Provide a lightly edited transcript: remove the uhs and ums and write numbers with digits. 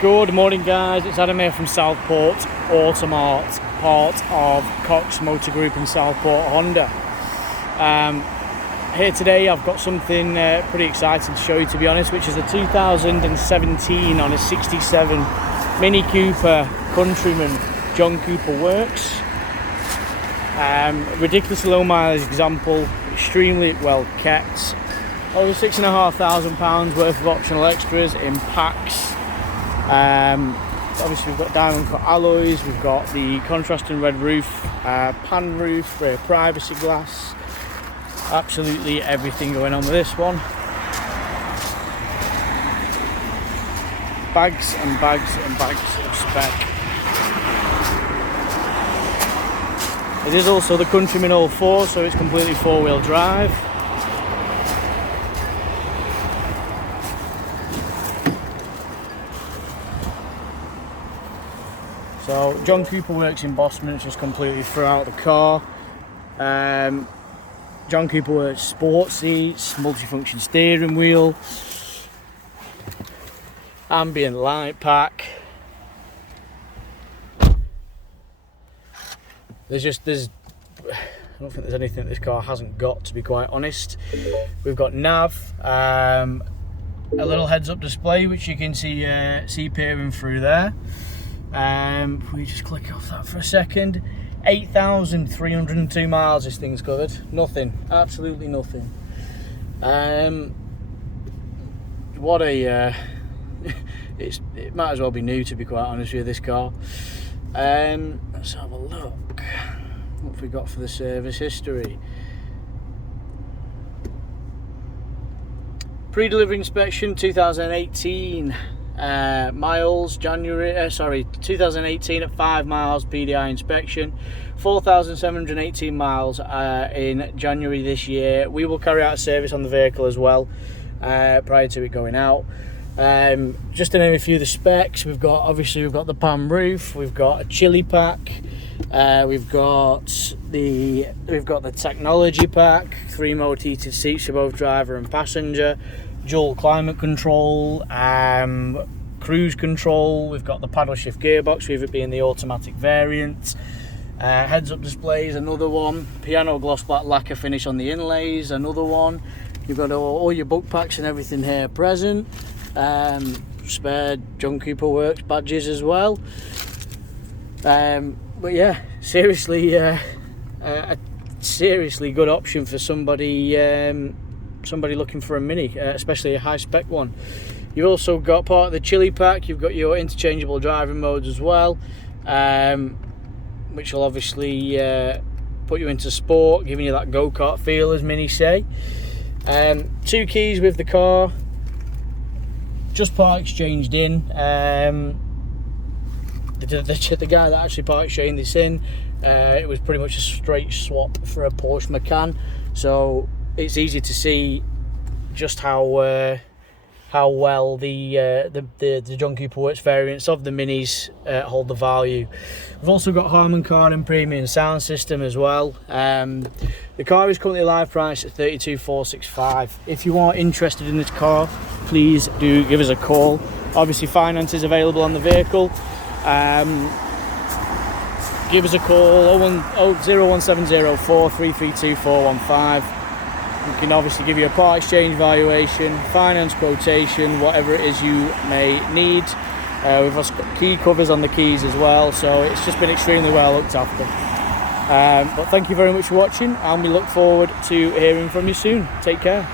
Good morning guys, it's Adam here from Southport Automart, part of Cox Motor Group and Southport Honda. Here today I've got something pretty exciting to show you, to be honest, which is a 2017 on a 67 Mini Cooper Countryman John Cooper Works. Ridiculously low mileage example, extremely well kept, over £6,500 worth of optional extras in packs. Obviously we've got diamond cut alloys, we've got the contrasting red roof, pan roof, rear privacy glass, absolutely everything going on with this one. Bags and bags and bags of spec. It is also the Countryman ALL4, so it's completely four-wheel drive. So John Cooper Works embossment just completely throughout the car. John Cooper Works sport seats, multifunction steering wheel, ambient light pack. I don't think there's anything this car hasn't got, to be quite honest. We've got nav, a little heads-up display which you can see peering through there. If we just click off that for a second, 8,302 miles this thing's covered. Nothing, absolutely nothing. What a it might as well be new, to be quite honest with you, this car. Let's have a look. What have we got for the service history? Pre-delivery inspection 2018. Miles, 2018 at 5 miles PDI inspection, 4,718 miles in January this year. We will carry out a service on the vehicle as well prior to it going out. Just to name a few of the specs, we've got the pan roof, we've got a chili pack, we've got the technology pack, 3-mode heated seats for both driver and passenger, dual climate control, cruise control. We've got the paddle shift gearbox with it being the automatic variant, heads up displays, another one, piano gloss black lacquer finish on the inlays, another one. You've got all your book packs and everything here present, spare John Cooper Works badges as well. But yeah, seriously, a seriously good option for somebody looking for a Mini, especially a high spec one. You've also got part of the chili pack, you've got your interchangeable driving modes as well, which will obviously put you into sport, giving you that go-kart feel, as many say. 2 keys with the car, just part exchanged in. The guy that actually part exchanged this in, it was pretty much a straight swap for a Porsche Macan, so it's easy to see just how well the John Cooper Works variants of the Minis hold the value. We've also got Harman Kardon premium sound system as well. The car is currently live priced at $32,465. If you are interested in this car, please do give us a call. Obviously finance is available on the vehicle. Give us a call 01704 332 415. We can obviously give you a part exchange valuation, finance quotation, whatever it is you may need. We've also got key covers on the keys as well, so it's just been extremely well looked after. But thank you very much for watching, and we look forward to hearing from you soon. Take care.